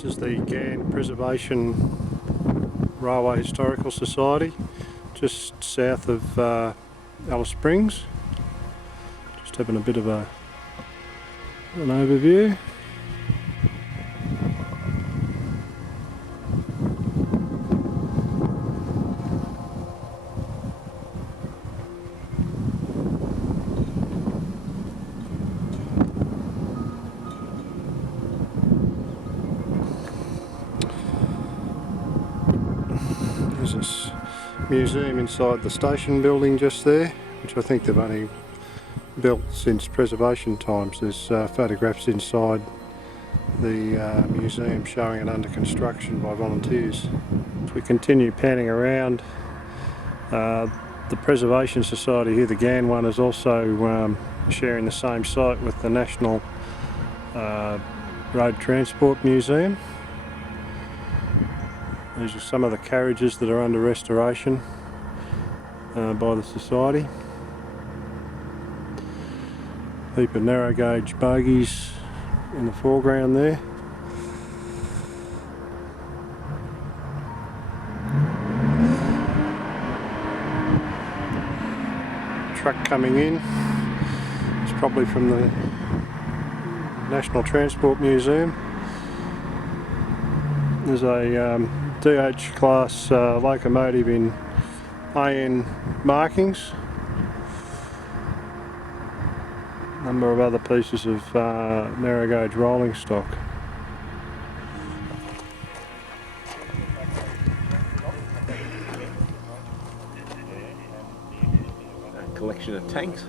This is the Ghan Preservation Railway Historical Society, just south of Alice Springs. Just having a bit of an overview. There's this museum inside the station building just there, which I think they've only built since preservation times. There's photographs inside the museum showing it under construction by volunteers. As we continue panning around, the Preservation Society here, the Ghan one, is also sharing the same site with the National Road Transport Museum. These are some of the carriages that are under restoration by the Society. Heap of narrow gauge bogies in the foreground there. Truck coming in. It's probably from the National Transport Museum. There's a DH class locomotive in AN markings. A number of other pieces of narrow gauge rolling stock. A collection of tanks.